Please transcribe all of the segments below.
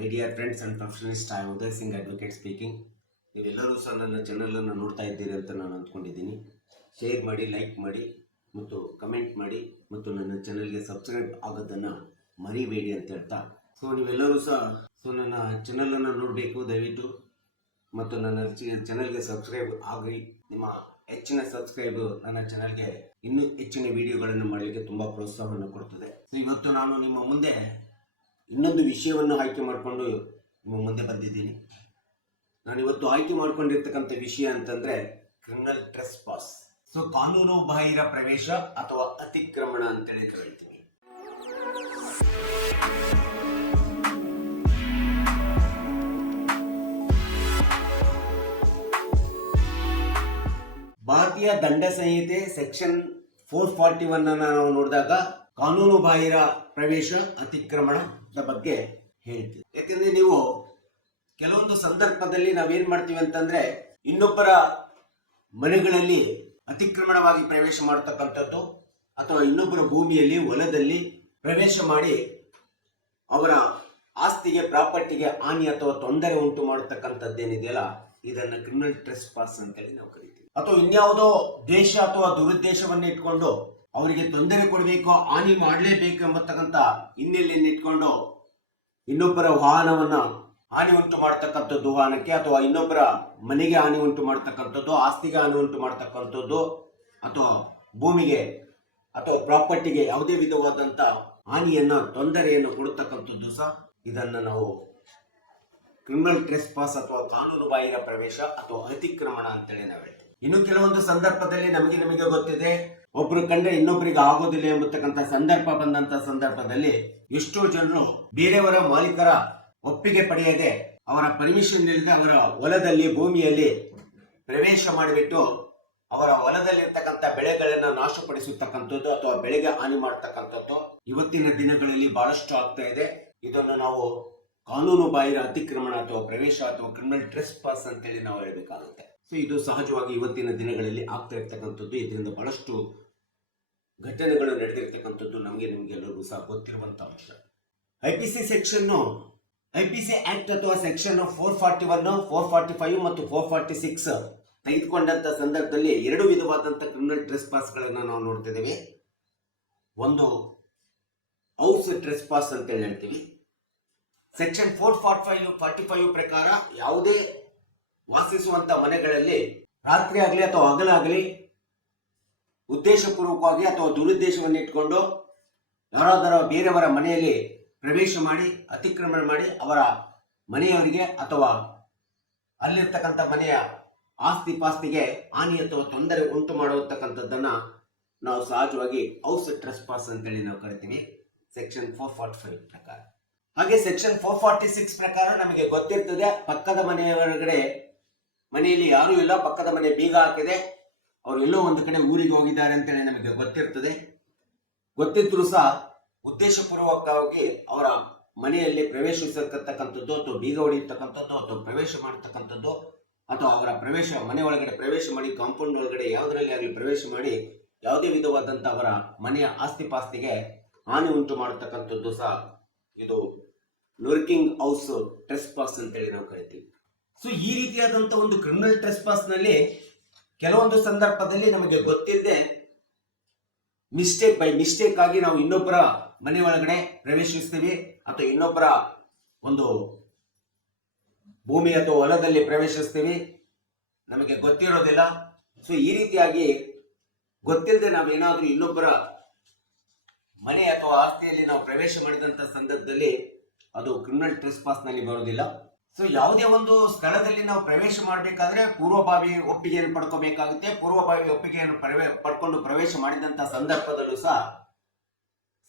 My dear friends and professionalist I Uday Singh advocate speaking. ನೀವೆಲ್ಲರೂ ಸಹ ನನ್ನ ಚಾನಲನ್ನು ನೋಡ್ತಾ ಇದ್ದೀರಿ ಅಂತ ನಾನು ಅಂದ್ಕೊಂಡಿದ್ದೀನಿ. ಶೇರ್ ಮಾಡಿ, ಲೈಕ್ ಮಾಡಿ ಮತ್ತು ಕಮೆಂಟ್ ಮಾಡಿ ಮತ್ತು ನನ್ನ ಚಾನಲ್ಗೆ ಸಬ್ಸ್ಕ್ರೈಬ್ ಆಗೋದನ್ನು ಮರಿಬೇಡಿ ಅಂತ ಹೇಳ್ತಾ, ನೀವೆಲ್ಲರೂ ಸಹ ನನ್ನ ಚಾನಲನ್ನು ನೋಡಬೇಕು ದಯವಿಟ್ಟು, ಮತ್ತು ನನ್ನ ಚಾನಲ್ಗೆ ಸಬ್ಸ್ಕ್ರೈಬ್ ಆಗಿ. ನಿಮ್ಮ ಹೆಚ್ಚಿನ ಸಬ್ಸ್ಕ್ರೈಬ್ ನನ್ನ ಚಾನಲ್ಗೆ ಇನ್ನೂ ಹೆಚ್ಚಿನ ವಿಡಿಯೋಗಳನ್ನು ಮಾಡಲಿಕ್ಕೆ ತುಂಬ ಪ್ರೋತ್ಸಾಹವನ್ನು ಕೊಡ್ತದೆ. ಇವತ್ತು ನಾನು ನಿಮ್ಮ ಮುಂದೆ ಇನ್ನೊಂದು ವಿಷಯವನ್ನು ಆಯ್ಕೆ ಮಾಡಿಕೊಂಡು ನಿಮ್ಮ ಮುಂದೆ ಬಂದಿದ್ದೀನಿ. ನಾನಿವತ್ತು ಆಯ್ಕೆ ಮಾಡಿಕೊಂಡಿರ್ತಕ್ಕಂಥ ವಿಷಯ ಅಂತಂದ್ರೆ ಕ್ರಿಮಿನಲ್ ಟ್ರೆಸ್ಪಾಸ್. ಕಾನೂನು ಬಾಹಿರ ಪ್ರವೇಶ ಅಥವಾ ಅತಿಕ್ರಮಣ ಅಂತೇಳಿ ಹೇಳ್ತೀನಿ. ಭಾರತೀಯ ದಂಡ ಸಂಹಿತೆ ಸೆಕ್ಷನ್ 441 ನಾವು ನೋಡಿದಾಗ ಕಾನೂನು ಬಾಹಿರ ಪ್ರವೇಶ ಅತಿಕ್ರಮಣದ ಬಗ್ಗೆ ಹೇಳ್ತೀವಿ. ಯಾಕಂದ್ರೆ ನೀವು ಕೆಲವೊಂದು ಸಂದರ್ಭದಲ್ಲಿ ನಾವೇನ್ ಮಾಡ್ತೀವಿ ಅಂತಂದ್ರೆ, ಇನ್ನೊಬ್ಬರ ಮನೆಗಳಲ್ಲಿ ಅತಿಕ್ರಮಣವಾಗಿ ಪ್ರವೇಶ ಮಾಡತಕ್ಕಂಥದ್ದು ಅಥವಾ ಇನ್ನೊಬ್ಬರ ಭೂಮಿಯಲ್ಲಿ ಹೊಲದಲ್ಲಿ ಪ್ರವೇಶ ಮಾಡಿ ಅವರ ಆಸ್ತಿಗೆ, ಪ್ರಾಪರ್ಟಿಗೆ ಹಾನಿ ಅಥವಾ ತೊಂದರೆ ಉಂಟು ಮಾಡತಕ್ಕಂಥದ್ದೇನಿದೆಯಲ್ಲ, ಇದನ್ನ ಕ್ರಿಮಿನಲ್ ಟ್ರೆಸ್ಪಾಸ್ ಅಂತೇಳಿ ನಾವು ಕರಿತೀವಿ. ಅಥವಾ ಇನ್ಯಾವುದೋ ದ್ವೇಷ ಅಥವಾ ದುರುದ್ದೇಶವನ್ನು ಇಟ್ಕೊಂಡು ಅವರಿಗೆ ತೊಂದರೆ ಕೊಡಬೇಕು, ಹಾನಿ ಮಾಡಲೇಬೇಕು ಎಂಬತಕ್ಕಂಥ ಹಿನ್ನೆಲೆಯನ್ನು ಇಟ್ಕೊಂಡು ಇನ್ನೊಬ್ಬರ ವಾಹನವನ್ನ ಹಾನಿ ಉಂಟು ಮಾಡತಕ್ಕಂಥದ್ದು, ವಾಹನಕ್ಕೆ ಅಥವಾ ಇನ್ನೊಬ್ಬರ ಮನೆಗೆ ಹಾನಿ ಉಂಟು ಮಾಡತಕ್ಕಂಥದ್ದು, ಆಸ್ತಿಗೆ ಹಾನಿ ಉಂಟು ಮಾಡತಕ್ಕಂಥದ್ದು ಅಥವಾ ಭೂಮಿಗೆ ಅಥವಾ ಪ್ರಾಪರ್ಟಿಗೆ ಯಾವುದೇ ವಿಧವಾದಂತ ಹಾನಿಯನ್ನ, ತೊಂದರೆಯನ್ನು ಕೊಡತಕ್ಕಂಥದ್ದು ಸಹ ಇದನ್ನ ನಾವು ಕ್ರಿಮಿನಲ್ ಟ್ರೆಸ್ಪಾಸ್ ಅಥವಾ ಕಾನೂನು ಬಾಹಿರ ಪ್ರವೇಶ ಅಥವಾ ಅತಿಕ್ರಮಣ ಅಂತೇಳಿ ನಾವು ಹೇಳ್ತೀವಿ. ಇನ್ನು ಕೆಲವೊಂದು ಸಂದರ್ಭದಲ್ಲಿ ನಮಗೆ ಗೊತ್ತಿದೆ, ಒಬ್ರು ಕಂಡ್ರೆ ಇನ್ನೊಬ್ಬರಿಗೆ ಆಗೋದಿಲ್ಲ ಎಂಬತಕ್ಕಂಥ ಸಂದರ್ಭ ಬಂದಂತ ಸಂದರ್ಭದಲ್ಲಿ ಎಷ್ಟೋ ಜನರು ಬೇರೆಯವರ ಮಾಲೀಕರ ಒಪ್ಪಿಗೆ ಪಡೆಯದೆ, ಅವರ ಪರ್ಮಿಷನ್ ಇಲ್ಲದೆ ಅವರ ಹೊಲದಲ್ಲಿ, ಭೂಮಿಯಲ್ಲಿ ಪ್ರವೇಶ ಮಾಡಿಬಿಟ್ಟು ಅವರ ಹೊಲದಲ್ಲಿರ್ತಕ್ಕಂಥ ಬೆಳೆಗಳನ್ನ ನಾಶಪಡಿಸತಕ್ಕಂಥದ್ದು ಅಥವಾ ಬೆಳೆಗೆ ಹಾನಿ ಮಾಡತಕ್ಕಂಥದ್ದು ಇವತ್ತಿನ ದಿನಗಳಲ್ಲಿ ಬಹಳಷ್ಟು ಆಗ್ತಾ ಇದೆ. ಇದನ್ನು ನಾವು ಕಾನೂನು ಬಾಹಿರ ಅತಿಕ್ರಮಣ ಅಥವಾ ಪ್ರವೇಶ ಅಥವಾ ಕ್ರಿಮಿನಲ್ ಟ್ರೆಸ್ಪಾಸ್ ಅಂತೇಳಿ ನಾವು ಹೇಳಬೇಕಾಗುತ್ತೆ. ಇದು ಸಹಜವಾಗಿ ಇವತ್ತಿನ ದಿನಗಳಲ್ಲಿ ಆಗ್ತಾ ಇರ್ತಕ್ಕಂಥದ್ದು. ಇದರಿಂದ ಬಹಳಷ್ಟು ಘಟನೆಗಳು ನಡೆದಿರ್ತಕ್ಕಂಥದ್ದು ನಿಮ್ಗೆ ಎಲ್ಲರಿಗೂ ಸಹ ಗೊತ್ತಿರುವಂತಹ ಅಂಶ. ಐಪಿಸಿ ಆಕ್ಟ್ ಅಥವಾ ಸೆಕ್ಷನ್ 441, 445 ಮತ್ತು 446 ತೆಗೆದುಕೊಂಡಂತ ಸಂದರ್ಭದಲ್ಲಿ ಎರಡು ವಿಧವಾದಂತಹ ಕ್ರಿಮಿನಲ್ ಟ್ರೆಸ್ಪಾಸ್ ಗಳನ್ನ ನಾವು ನೋಡ್ತಿದ್ದೇವೆ. ಒಂದು ಹೌಸ್ ಟ್ರೆಸ್ಪಾಸ್ ಅಂತ ಹೇಳ್ತೀವಿ. ಸೆಕ್ಷನ್ 445 ಪ್ರಕಾರ ಯಾವುದೇ ವಾಸಿಸುವಂತ ಮನೆಗಳಲ್ಲಿ ರಾತ್ರಿ ಆಗಲಿ ಅಥವಾ ಹಗಲಾಗಲಿ ಉದ್ದೇಶಪೂರ್ವಕವಾಗಿ ಅಥವಾ ದುರುದ್ದೇಶವನ್ನು ಇಟ್ಕೊಂಡು ಯಾರಾದರೂ ಬೇರೆಯವರ ಮನೆಯಲ್ಲಿ ಪ್ರವೇಶ ಮಾಡಿ ಅತಿಕ್ರಮಣ ಮಾಡಿ ಅವರ ಮನೆಯವರಿಗೆ ಅಥವಾ ಅಲ್ಲಿರ್ತಕ್ಕಂಥ ಮನೆಯ ಆಸ್ತಿ ಪಾಸ್ತಿಗೆ ಹಾನಿ ಅಥವಾ ತೊಂದರೆ ಉಂಟು ಮಾಡತಕ್ಕಂಥದ್ದನ್ನ ನಾವು ಸಹಜವಾಗಿ ಹೌಸ್ ಟ್ರೆಸ್ಪಾಸ್ ಅಂತೇಳಿ ನಾವು ಕರಿತೀವಿ ಸೆಕ್ಷನ್ 445 ಪ್ರಕಾರ. ಹಾಗೆ ಸೆಕ್ಷನ್ 446 ಪ್ರಕಾರ ನಮಗೆ ಗೊತ್ತಿರ್ತದೆ, ಪಕ್ಕದ ಮನೆಯವರೆಗಡೆ ಮನೆಯಲ್ಲಿ ಯಾರೂ ಇಲ್ಲ, ಪಕ್ಕದ ಮನೆ ಬೀಗ ಹಾಕಿದೆ, ಅವ್ರು ಎಲ್ಲೋ ಒಂದು ಕಡೆ ಊರಿಗೆ ಹೋಗಿದ್ದಾರೆ ಅಂತೇಳಿ ನಮಗೆ ಗೊತ್ತಿರ್ತದೆ. ಗೊತ್ತಿದ್ರು ಸಹ ಉದ್ದೇಶಪೂರ್ವಕವಾಗಿ ಅವರ ಮನೆಯಲ್ಲಿ ಪ್ರವೇಶಿಸತಕ್ಕಂಥದ್ದು ಅಥವಾ ಬೀಗ ಹೊಡಿತಕ್ಕಂಥದ್ದು ಅಥವಾ ಪ್ರವೇಶ ಮಾಡತಕ್ಕಂಥದ್ದು ಅಥವಾ ಅವರ ಮನೆ ಒಳಗಡೆ ಪ್ರವೇಶ ಮಾಡಿ, ಕಾಂಪೌಂಡ್ ಒಳಗಡೆ ಯಾವುದರಲ್ಲಿ ಆಗಲಿ ಪ್ರವೇಶ ಮಾಡಿ ಯಾವುದೇ ವಿಧವಾದಂಥ ಅವರ ಮನೆಯ ಆಸ್ತಿ ಪಾಸ್ತಿಗೆ ಹಾನಿ ಉಂಟು ಮಾಡತಕ್ಕಂಥದ್ದು ಸಹ ಇದು ಲುರ್ಕಿಂಗ್ ಹೌಸ್ ಟ್ರೆಸ್ಪಾಸ್ ಅಂತೇಳಿ ನಾವು ಕರಿತೀವಿ. ಈ ರೀತಿಯಾದಂಥ ಒಂದು ಕ್ರಿಮಿನಲ್ ಟ್ರೆಸ್ಪಾಸ್ ನಲ್ಲಿ ಕೆಲವೊಂದು ಸಂದರ್ಭದಲ್ಲಿ ನಮಗೆ ಗೊತ್ತಿಲ್ಲದೆ ಮಿಸ್ಟೇಕ್ ಆಗಿ ನಾವು ಇನ್ನೊಬ್ಬರ ಮನೆ ಒಳಗಡೆ ಪ್ರವೇಶಿಸ್ತೀವಿ ಅಥವಾ ಇನ್ನೊಬ್ಬರ ಒಂದು ಭೂಮಿ ಅಥವಾ ಹೊಲದಲ್ಲಿ ಪ್ರವೇಶಿಸ್ತೀವಿ, ನಮಗೆ ಗೊತ್ತಿರೋದಿಲ್ಲ. ಈ ರೀತಿಯಾಗಿ ಗೊತ್ತಿಲ್ಲದೆ ನಾವೇನಾದ್ರೂ ಇನ್ನೊಬ್ಬರ ಮನೆ ಅಥವಾ ಆಸ್ತಿಯಲ್ಲಿ ನಾವು ಪ್ರವೇಶ ಮಾಡಿದಂತ ಸಂದರ್ಭದಲ್ಲಿ ಅದು ಕ್ರಿಮಿನಲ್ ಟ್ರೆಸ್ಪಾಸ್ ನಲ್ಲಿ ಬರೋದಿಲ್ಲ. ಯಾವುದೇ ಒಂದು ಸ್ಥಳದಲ್ಲಿ ನಾವು ಪ್ರವೇಶ ಮಾಡಬೇಕಾದ್ರೆ ಪೂರ್ವಭಾವಿ ಒಪ್ಪಿಗೆಯನ್ನು ಪಡ್ಕೋಬೇಕಾಗುತ್ತೆ. ಪೂರ್ವಭಾವಿ ಒಪ್ಪಿಗೆಯನ್ನು ಪಡ್ಕೊಂಡು ಪ್ರವೇಶ ಮಾಡಿದಂತ ಸಂದರ್ಭದಲ್ಲೂ ಸಹ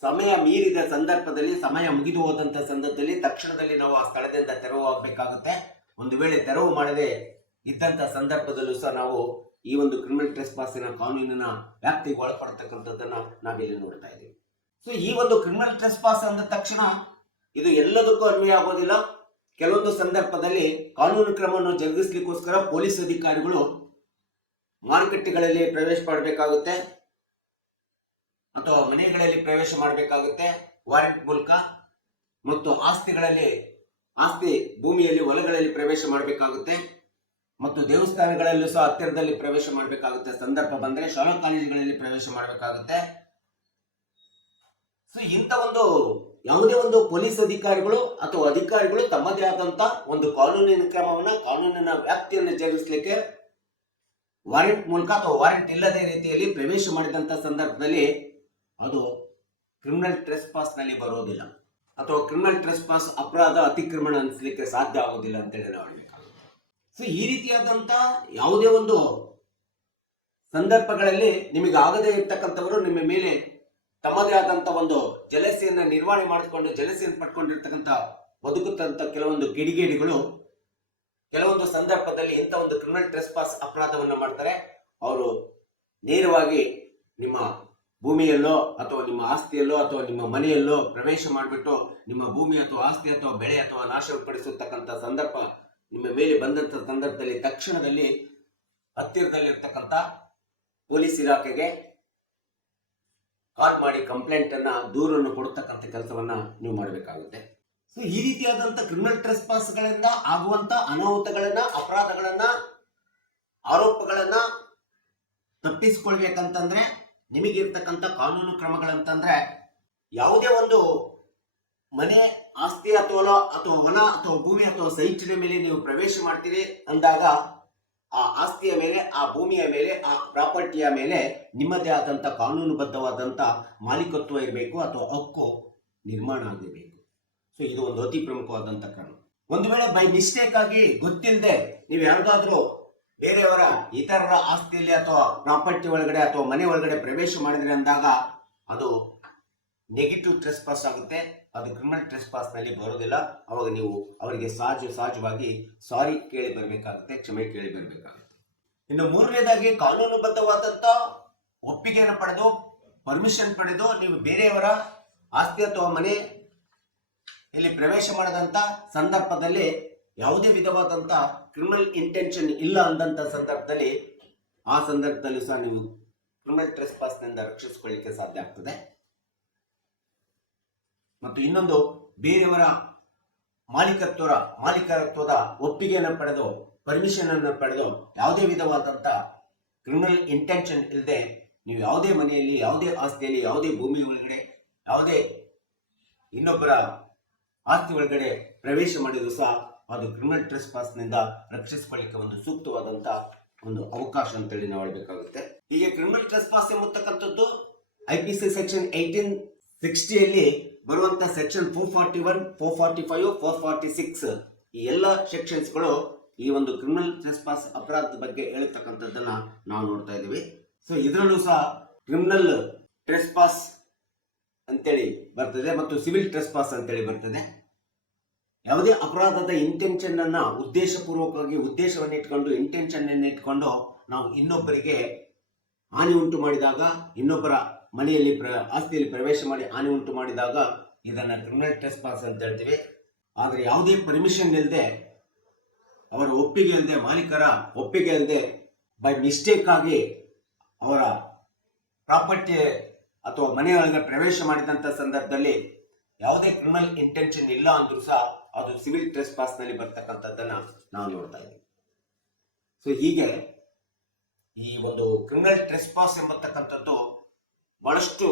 ಸಮಯ ಮೀರಿದ ಸಂದರ್ಭದಲ್ಲಿ, ಸಮಯ ಮುಗಿದು ಹೋದಂತ ಸಂದರ್ಭದಲ್ಲಿ ತಕ್ಷಣದಲ್ಲಿ ನಾವು ಆ ಸ್ಥಳದಿಂದ ತೆರವು ಆಗಬೇಕಾಗುತ್ತೆ. ಒಂದು ವೇಳೆ ತೆರವು ಮಾಡದೆ ಇದ್ದಂತ ಸಂದರ್ಭದಲ್ಲೂ ಸಹ ನಾವು ಈ ಒಂದು ಕ್ರಿಮಿನಲ್ ಟ್ರೆಸ್ಪಾಸಿನ ಕಾನೂನಿನ ವ್ಯಾಪ್ತಿಗೆ ಒಳಪಡತಕ್ಕಂಥದ್ದನ್ನ ನಾವಿಲ್ಲಿ ನೋಡ್ತಾ ಇದ್ದೀವಿ. ಈ ಒಂದು ಕ್ರಿಮಿನಲ್ ಟ್ರೆಸ್ಪಾಸ್ ಅಂದ ತಕ್ಷಣ ಇದು ಎಲ್ಲದಕ್ಕೂ ಅನ್ವಯ ಆಗೋದಿಲ್ಲ. ಕೆಲವೊಂದು ಸಂದರ್ಭದಲ್ಲಿ ಕಾನೂನು ಕ್ರಮವನ್ನು ಜರುಗಿಸಲಿಕ್ಕೋಸ್ಕರ ಪೊಲೀಸ್ ಅಧಿಕಾರಿಗಳು ಮಾರುಕಟ್ಟೆಗಳಲ್ಲಿ ಪ್ರವೇಶ ಮಾಡಬೇಕಾಗುತ್ತೆ ಅಥವಾ ಮನೆಗಳಲ್ಲಿ ಪ್ರವೇಶ ಮಾಡಬೇಕಾಗುತ್ತೆ ವಾರೆಂಟ್ ಮೂಲಕ, ಮತ್ತು ಆಸ್ತಿಗಳಲ್ಲಿ ಆಸ್ತಿ ಭೂಮಿಯಲ್ಲಿ ಹೊಲಗಳಲ್ಲಿ ಪ್ರವೇಶ ಮಾಡಬೇಕಾಗುತ್ತೆ ಮತ್ತು ದೇವಸ್ಥಾನಗಳಲ್ಲೂ ಸಹ ಹತ್ತಿರದಲ್ಲಿ ಪ್ರವೇಶ ಮಾಡಬೇಕಾಗುತ್ತೆ. ಸಂದರ್ಭ ಬಂದರೆ ಶಾಲಾ ಕಾಲೇಜುಗಳಲ್ಲಿ ಪ್ರವೇಶ ಮಾಡಬೇಕಾಗುತ್ತೆ. ಸೊ ಇಂಥ ಒಂದು ಯಾವುದೇ ಒಂದು ಪೊಲೀಸ್ ಅಧಿಕಾರಿಗಳು ಅಥವಾ ಅಧಿಕಾರಿಗಳು ತಮ್ಮದೇ ಆದಂತ ಒಂದು ಕಾನೂನಿನ ಕ್ರಮವನ್ನ, ಕಾನೂನಿನ ವ್ಯಾಪ್ತಿಯನ್ನು ಜರುಗಿಸಲಿಕ್ಕೆ ವಾರೆಂಟ್ ಮೂಲಕ ಅಥವಾ ವಾರೆಂಟ್ ಇಲ್ಲದೆ ರೀತಿಯಲ್ಲಿ ಪ್ರವೇಶ ಮಾಡಿದಂತ ಸಂದರ್ಭದಲ್ಲಿ ಅದು ಕ್ರಿಮಿನಲ್ ಟ್ರೆಸ್ಪಾಸ್ ನಲ್ಲಿ ಬರೋದಿಲ್ಲ ಅಥವಾ ಕ್ರಿಮಿನಲ್ ಟ್ರೆಸ್ಪಾಸ್ ಅಪರಾಧ ಅತಿಕ್ರಮಣ ಅನಿಸ್ಲಿಕ್ಕೆ ಸಾಧ್ಯ ಆಗೋದಿಲ್ಲ ಅಂತೇಳಿ ನಾವು ಹೇಳ್ಬೇಕಾಗುತ್ತೆ. ಸೊ ಈ ರೀತಿಯಾದಂತ ಯಾವುದೇ ಒಂದು ಸಂದರ್ಭಗಳಲ್ಲಿ ನಿಮಗೆ ಆಗದೇ ಇರ್ತಕ್ಕಂಥವರು ನಿಮ್ಮ ಮೇಲೆ ತಮ್ಮದೇ ಆದಂತ ಒಂದು ಜಲಸೆಯನ್ನ ನಿರ್ವಹಣೆ ಮಾಡಿಕೊಂಡು ಜಲಸೆಯನ್ನು ಪಡ್ಕೊಂಡಿರ್ತಕ್ಕಂಥ ಬದುಕುತ್ತಂತ ಕೆಲವೊಂದು ಕಿಡಿಗೇಡಿಗಳು ಕೆಲವೊಂದು ಸಂದರ್ಭದಲ್ಲಿ ಇಂಥ ಒಂದು ಕ್ರಿಮಿನಲ್ ಟ್ರೆಸ್ಪಾಸ್ ಅಪರಾಧವನ್ನ ಮಾಡ್ತಾರೆ. ಅವರು ನೇರವಾಗಿ ನಿಮ್ಮ ಭೂಮಿಯಲ್ಲೋ ಅಥವಾ ನಿಮ್ಮ ಆಸ್ತಿಯಲ್ಲೋ ಅಥವಾ ನಿಮ್ಮ ಮನೆಯಲ್ಲೋ ಪ್ರವೇಶ ಮಾಡಿಬಿಟ್ಟು ನಿಮ್ಮ ಭೂಮಿ ಅಥವಾ ಆಸ್ತಿ ಅಥವಾ ಬೆಳೆ ಅಥವಾ ನಾಶಪಡಿಸತಕ್ಕಂಥ ಸಂದರ್ಭ ನಿಮ್ಮ ಮೇಲೆ ಬಂದಂತ ಸಂದರ್ಭದಲ್ಲಿ ತಕ್ಷಣದಲ್ಲಿ ಹತ್ತಿರದಲ್ಲಿರ್ತಕ್ಕಂಥ ಪೊಲೀಸ್ ಇಲಾಖೆಗೆ ಕಾಲ್ ಮಾಡಿ ಕಂಪ್ಲೇಂಟ್ ಅನ್ನ, ದೂರನ್ನು ಕೊಡ್ತಕ್ಕಂಥ ಕೆಲಸವನ್ನ ನೀವು ಮಾಡಬೇಕಾಗುತ್ತೆ. ಸೊ ಈ ರೀತಿಯಾದಂತ ಕ್ರಿಮಿನಲ್ ಟ್ರೆಸ್ಪಾಸ್ ಗಳಿಂದ ಆಗುವಂತ ಅನಾಹುತಗಳನ್ನ, ಅಪರಾಧಗಳನ್ನ, ಆರೋಪಗಳನ್ನ ತಪ್ಪಿಸಿಕೊಳ್ಬೇಕಂತಂದ್ರೆ ನಿಮಗಿರ್ತಕ್ಕಂಥ ಕಾನೂನು ಕ್ರಮಗಳಂತಂದ್ರೆ ಯಾವುದೇ ಒಂದು ಮನೆ, ಆಸ್ತಿ ಅಥವಾ ಹೊಲ ಅಥವಾ ಭೂಮಿ ಅಥವಾ ಸೈಟಿನ ಮೇಲೆ ನೀವು ಪ್ರವೇಶ ಮಾಡ್ತೀರಿ ಅಂದಾಗ ಆ ಆಸ್ತಿಯ ಮೇಲೆ, ಆ ಭೂಮಿಯ ಮೇಲೆ, ಆ ಪ್ರಾಪರ್ಟಿಯ ಮೇಲೆ ನಿಮ್ಮದೇ ಆದಂತ ಕಾನೂನುಬದ್ಧವಾದಂತ ಮಾಲೀಕತ್ವ ಇರಬೇಕು ಅಥವಾ ಹಕ್ಕು ನಿರ್ಮಾಣ ಆಗಿರಬೇಕು. ಸೊ ಇದು ಒಂದು ಅತಿ ಪ್ರಮುಖವಾದಂತ ಕ್ರಮ. ಒಂದು ವೇಳೆ ಬೈ ಮಿಸ್ಟೇಕ್ ಆಗಿ ಗೊತ್ತಿಲ್ಲದೆ ನೀವು ಯಾರಿಗಾದ್ರೂ ಬೇರೆಯವರ ಇತರರ ಆಸ್ತಿಯಲ್ಲಿ ಅಥವಾ ಪ್ರಾಪರ್ಟಿ ಒಳಗಡೆ ಅಥವಾ ಮನೆ ಒಳಗಡೆ ಪ್ರವೇಶ ಮಾಡಿದ್ರೆ ಅಂದಾಗ ಅದು ನೆಗೆಟಿವ್ ಟ್ರೆಸ್ಪಾಸ್ ಆಗುತ್ತೆ. ಅದು ಕ್ರಿಮಿನಲ್ ಟ್ರೆಸ್ಪಾಸ್ ನಲ್ಲಿ ಬರೋದಿಲ್ಲ. ಅವಾಗ ನೀವು ಅವರಿಗೆ ಸಹಜವಾಗಿ ಸಾರಿ ಕೇಳಿ ಬರಬೇಕಾಗುತ್ತೆ, ಕ್ಷಮೆ ಕೇಳಿ ಬರಬೇಕಾಗುತ್ತೆ. ಇನ್ನು ಮೂರನೇದಾಗಿ ಕಾನೂನುಬದ್ಧವಾದಂತ ಒಪ್ಪಿಗೆಯನ್ನು ಪಡೆದು, ಪರ್ಮಿಷನ್ ಪಡೆದು ನೀವು ಬೇರೆಯವರ ಆಸ್ತಿ ಅಥವಾ ಮನೆ ಇಲ್ಲಿ ಪ್ರವೇಶ ಮಾಡದಂತ ಸಂದರ್ಭದಲ್ಲಿ ಯಾವುದೇ ವಿಧವಾದಂತ ಕ್ರಿಮಿನಲ್ ಇಂಟೆನ್ಷನ್ ಇಲ್ಲ ಅಂದಂತ ಸಂದರ್ಭದಲ್ಲಿ ಆ ಸಂದರ್ಭದಲ್ಲೂ ಸಹ ನೀವು ಕ್ರಿಮಿನಲ್ ಟ್ರೆಸ್ಪಾಸ್ ನಿಂದ ರಕ್ಷಿಸಿಕೊಳ್ಳಿಕ್ಕೆ ಸಾಧ್ಯ ಆಗ್ತದೆ. ಮತ್ತು ಇನ್ನೊಂದು, ಬೇರೆಯವರ ಮಾಲೀಕತ್ವದ ಒಪ್ಪಿಗೆಯನ್ನು ಪಡೆದು, ಪರ್ಮಿಷನ್ ಅನ್ನು ಪಡೆದು ಯಾವುದೇ ವಿಧವಾದಂತ ಕ್ರಿಮಿನಲ್ ಇಂಟೆನ್ಷನ್ ಇಲ್ಲದೆ ನೀವು ಯಾವುದೇ ಮನೆಯಲ್ಲಿ, ಯಾವುದೇ ಆಸ್ತಿಯಲ್ಲಿ, ಯಾವುದೇ ಭೂಮಿ ಒಳಗಡೆ, ಯಾವುದೇ ಇನ್ನೊಬ್ಬರ ಆಸ್ತಿ ಒಳಗಡೆ ಪ್ರವೇಶ ಮಾಡಿದ್ರು ಸಹ ಅದು ಕ್ರಿಮಿನಲ್ ಟ್ರೆಸ್ಪಾಸ್ ನಿಂದ ರಕ್ಷಿಸಿಕೊಳ್ಳಿಕ್ಕೆ ಒಂದು ಸೂಕ್ತವಾದಂತ ಒಂದು ಅವಕಾಶ ಅಂತೇಳಿ ನಾವು ಹೇಳಬೇಕಾಗುತ್ತೆ. ಹೀಗೆ ಕ್ರಿಮಿನಲ್ ಟ್ರೆಸ್ಪಾಸ್ ಎಂಬತಕ್ಕಂಥದ್ದು IPC ಸೆಕ್ಷನ್ 1860 ಬರುವಂತ ಸೆಕ್ಷನ್ 441, 445, 446 ಈ ಎಲ್ಲ ಸೆಕ್ಷನ್ಸ್ಗಳು ಈ ಒಂದು ಕ್ರಿಮಿನಲ್ ಟ್ರೆಸ್ಪಾಸ್ ಅಪರಾಧದ ಬಗ್ಗೆ ಹೇಳ್ತಕ್ಕಂಥದ್ದನ್ನ ನಾವು ನೋಡ್ತಾ ಇದ್ದೀವಿ. ಸೊ ಇದರಲ್ಲೂ ಸಹ ಕ್ರಿಮಿನಲ್ ಟ್ರೆಸ್ಪಾಸ್ ಅಂತೇಳಿ ಬರ್ತದೆ ಮತ್ತು ಸಿವಿಲ್ ಟ್ರೆಸ್ಪಾಸ್ ಅಂತೇಳಿ ಬರ್ತದೆ. ಯಾವುದೇ ಅಪರಾಧದ ಇಂಟೆನ್ಷನ್ ಅನ್ನ ಉದ್ದೇಶಪೂರ್ವಕವಾಗಿ ಉದ್ದೇಶವನ್ನು ಇಟ್ಕೊಂಡು, ಇಂಟೆನ್ಷನ್ ಅನ್ನು ಇಟ್ಕೊಂಡು ನಾವು ಇನ್ನೊಬ್ಬರಿಗೆ ಹಾನಿ ಉಂಟು ಮಾಡಿದಾಗ, ಇನ್ನೊಬ್ಬರ ಮನೆಯಲ್ಲಿ ಆಸ್ತಿಯಲ್ಲಿ ಪ್ರವೇಶ ಮಾಡಿ ಹಾನಿ ಉಂಟು ಮಾಡಿದಾಗ ಇದನ್ನ ಕ್ರಿಮಿನಲ್ ಟ್ರೆಸ್ಪಾಸ್ ಅಂತ ಹೇಳ್ತೀವಿ. ಆದ್ರೆ ಯಾವುದೇ ಪರ್ಮಿಷನ್ ಇಲ್ಲದೆ, ಅವರ ಒಪ್ಪಿಗೆ ಇಲ್ಲದೆ, ಮಾಲೀಕರ ಒಪ್ಪಿಗೆ ಇಲ್ಲದೆ ಬೈ ಮಿಸ್ಟೇಕ್ ಆಗಿ ಅವರ ಪ್ರಾಪರ್ಟಿ ಅಥವಾ ಮನೆಯೊಳಗೆ ಪ್ರವೇಶ ಮಾಡಿದಂತ ಸಂದರ್ಭದಲ್ಲಿ ಯಾವುದೇ ಕ್ರಿಮಿನಲ್ ಇಂಟೆನ್ಷನ್ ಇಲ್ಲ ಅಂದ್ರೂ ಸಹ ಅದು ಸಿವಿಲ್ ಟ್ರೆಸ್ಪಾಸ್ ನಲ್ಲಿ ಬರ್ತಕ್ಕಂಥದ್ದನ್ನ ನಾವು ನೋಡ್ತಾ ಇದ್ದೀವಿ. ಸೊ ಹೀಗೆ ಈ ಒಂದು ಕ್ರಿಮಿನಲ್ ಟ್ರೆಸ್ಪಾಸ್ ಎಂಬತಕ್ಕಂಥದ್ದು ಬಹಳಷ್ಟು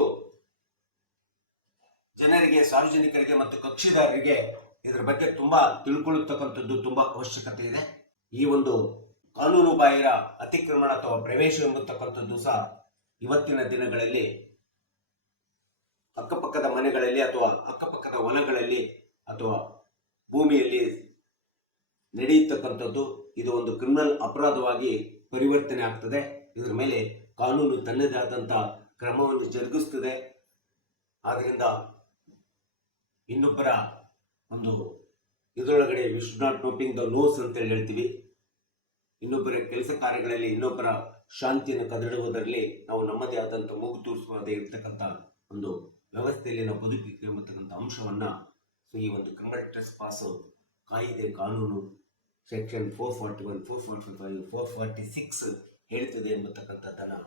ಜನರಿಗೆ, ಸಾರ್ವಜನಿಕರಿಗೆ ಮತ್ತು ಕಕ್ಷಿದಾರರಿಗೆ ಇದರ ಬಗ್ಗೆ ತುಂಬಾ ತಿಳ್ಕೊಳ್ಳತಕ್ಕಂಥದ್ದು ತುಂಬಾ ಅವಶ್ಯಕತೆ ಇದೆ. ಈ ಒಂದು ಕಾನೂನು ಬಾಹಿರ ಅತಿಕ್ರಮಣ ಅಥವಾ ಪ್ರವೇಶ ಎಂಬತಕ್ಕಂಥದ್ದು ಸಹ ಇವತ್ತಿನ ದಿನಗಳಲ್ಲಿ ಅಕ್ಕಪಕ್ಕದ ಮನೆಗಳಲ್ಲಿ ಅಥವಾ ಅಕ್ಕಪಕ್ಕದ ಹೊಲಗಳಲ್ಲಿ ಅಥವಾ ಭೂಮಿಯಲ್ಲಿ ನಡೆಯತಕ್ಕಂಥದ್ದು. ಇದು ಒಂದು ಕ್ರಿಮಿನಲ್ ಅಪರಾಧವಾಗಿ ಪರಿವರ್ತನೆ ಆಗ್ತದೆ. ಇದರ ಮೇಲೆ ಕಾನೂನು ತನ್ನದೇ ಆದಂತ ಕ್ರಮವನ್ನು ಜರುಗಿಸ್ತದೆ. ಆದ್ರಿಂದ ಇನ್ನೊಬ್ಬರ ಒಂದು ಇದರೊಳಗಡೆ we should not poking the nose ಅಂತ ಹೇಳ್ತೀವಿ. ಇನ್ನೊಬ್ಬರ ಕೆಲಸ ಕಾರ್ಯಗಳಲ್ಲಿ ಇನ್ನೊಬ್ಬರ ಶಾಂತಿಯನ್ನು ಕದಡುವುದರಲ್ಲಿ ನಾವು ನಮ್ಮದೇ ಆದಂತ ಮೂಗು ತೂರಿಸುವುದೇ ಇರ್ತಕ್ಕಂಥ ಒಂದು ವ್ಯವಸ್ಥೆಯಲ್ಲಿ ನಾವು ಬದುಕಲಿಕ್ಕೆ ಎಂಬತಕ್ಕಂಥ ಅಂಶವನ್ನ ಈ ಒಂದು ಕ್ರಿಮಿನಲ್ ಟ್ರೆಸ್ಪಾಸ್ ಕಾಯಿದೆ, ಕಾನೂನು ಸೆಕ್ಷನ್ 441, 445, 446 ಹೇಳ್ತದೆ ಎಂಬತಕ್ಕಂಥದ್ದನ್ನ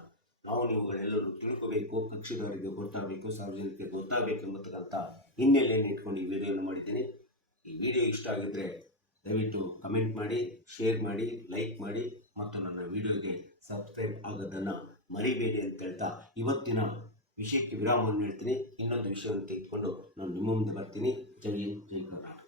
ನಾವು ನೀವುಗಳೆಲ್ಲರೂ ತಿಳ್ಕೋಬೇಕು, ಕಕ್ಷಿದವರಿಗೆ ಗೊತ್ತಾಗಬೇಕು, ಸಾರ್ವಜನಿಕರಿಗೆ ಗೊತ್ತಾಗಬೇಕು ಎಂಬತಕ್ಕಂಥ ಹಿನ್ನೆಲೆಯನ್ನು ಇಟ್ಕೊಂಡು ಈ ವಿಡಿಯೋವನ್ನು ಮಾಡಿದ್ದೀನಿ. ಈ ವಿಡಿಯೋ ಇಷ್ಟ ಆಗಿದ್ದರೆ ದಯವಿಟ್ಟು ಕಮೆಂಟ್ ಮಾಡಿ, ಶೇರ್ ಮಾಡಿ, ಲೈಕ್ ಮಾಡಿ ಮತ್ತು ನನ್ನ ವಿಡಿಯೋಗೆ ಸಬ್ಸ್ಕ್ರೈಬ್ ಆಗೋದನ್ನು ಮರಿಬೇಡಿ ಅಂತ ಹೇಳ್ತಾ ಇವತ್ತಿನ ವಿಷಯಕ್ಕೆ ವಿರಾಮವನ್ನು ಹೇಳ್ತೀನಿ. ಇನ್ನೊಂದು ವಿಷಯವನ್ನು ತೆಗೆದುಕೊಂಡು ನಾನು ನಿಮ್ಮ ಮುಂದೆ ಬರ್ತೀನಿ. ಜೈ ಹಿಂದ್, ಜೈ ಕರ್ನಾಟಕ.